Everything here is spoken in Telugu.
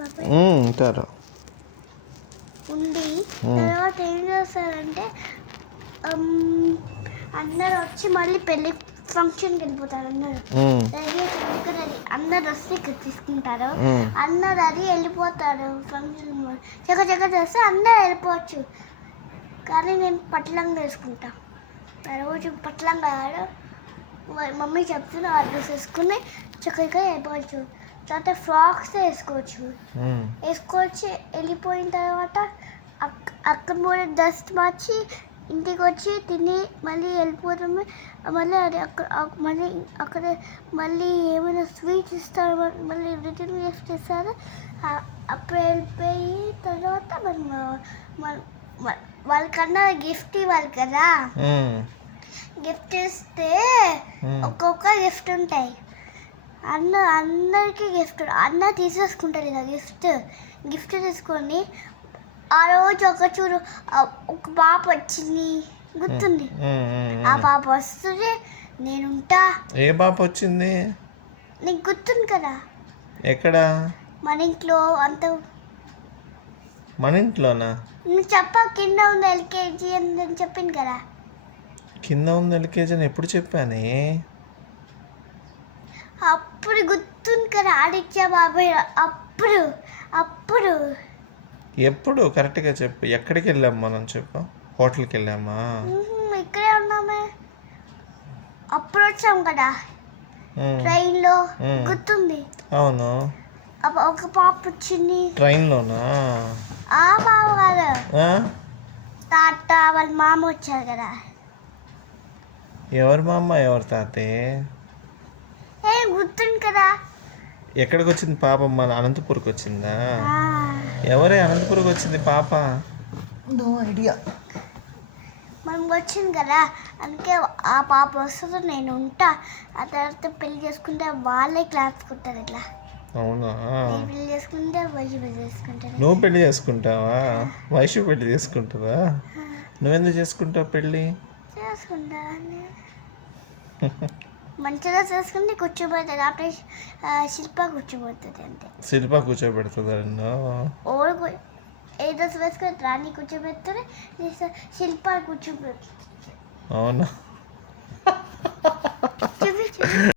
ఉంటారు ఉండి తర్వాత ఏం చేస్తారంటే అందరు వచ్చి మళ్ళీ పెళ్ళి ఫంక్షన్కి వెళ్ళిపోతారు. అందరు అందరు వస్తే ఇక్కడ తీసుకుంటారు. అందరు అది వెళ్ళిపోతారు ఫంక్షన్ చక్క చేస్తే అందరు వెళ్ళిపోవచ్చు. కానీ నేను పట్లంగా వేసుకుంటా. ఆ రోజు పట్లంగా మమ్మీ చెప్తున్నా ఆ డ్రెస్ వేసుకుని చక్కగా వెళ్ళిపోవచ్చు. తర్వాత ఫ్రాక్స్ వేసుకోవచ్చు. వెళ్ళిపోయిన తర్వాత అక్కడ కూడా డస్ట్ మార్చి ఇంటికి వచ్చి తిని మళ్ళీ వెళ్ళిపోతాము. మళ్ళీ అది అక్కడ మళ్ళీ ఏమైనా స్వీట్స్ ఇస్తారు, మళ్ళీ రిటర్న్ గిఫ్ట్ ఇస్తారు. అప్పుడు వెళ్ళిపోయి తర్వాత వాళ్ళకన్నా గిఫ్ట్ ఇవ్వాలి కదా. గిఫ్ట్ ఇస్తే ఒక్కొక్క గిఫ్ట్ ఉంటాయి. అందరికీ గిఫ్ట్ తీసేసుకుంటారు ఇలా గిఫ్ట్ తీసుకొని ఆ రోజు ఒక పాప వచ్చింది గుర్తుంది. ఆ పాప వస్తుంది నేనుంటా. ఏ పాప వచ్చింది నీకు గుర్తుంది కదా? ఎక్కడ? మన ఇంట్లో. మన ఇంట్లోనా? నువ్వు కింద ఉంది ఎల్కేజీ అని చెప్పింది కదా. కింద ఉంది ఎల్కేజీ అని ఎప్పుడు చెప్పానే? అప్పుడు గుర్తుంది కదా, ఆడిచ్చా బాబాయ్. అప్పుడు ఎప్పుడు కరెక్ట్గా చెప్పు. ఎక్కడికి వెళ్ళాం మనం చెప్పు. హోటల్కి వెళ్ళామా? ఇక్కడే ఉన్నామే. అప్పుడు వచ్చాం కదా ట్రైన్లో, గుర్తుంది? అవును. ఒక పాప వచ్చింది ట్రైన్లోనా? ఆ పాప కాదు, తాత వాళ్ళ మామ వచ్చారు కదా. ఎవరి మామ ఎవరు తాతయ్య? గుర్తుంది కదా. ఎక్కడికి వచ్చింది పాప? మన అనంతపూర్కి వచ్చిందా? ఎవరే అనంతపూర్కి వచ్చింది పాప? No idea. మనం వచ్చింది కదా, అందుకే ఆ పాప వస్తుంది నేను ఉంటా. ఆ తర్వాత పెళ్లి చేసుకుంటే వాళ్ళే క్లాస్ కొట్టారు ఇట్లా. అవునా? పెళ్లి చేసుకుంటే వైషు పెళ్లి చేసుకుంటారు. నువ్వు పెళ్లి చేసుకుంటావా? వైషు పెళ్లి చేసుకుంటావా? నువ్వెందుకు చేసుకుంటావు పెళ్ళి? చేసుకుంటా మంచిగా చేసుకుంటే కూర్చోబెడుతుంది. అప్పుడే శిల్ప కూర్చోబెడుతుంది అంతే. శిల్ప కూర్చోబెడుతుంది ఏదో వేసుకొని రాణి కూర్చోబెడుతుంది, శిల్ప కూర్చోబెడుతుంది. అవునా?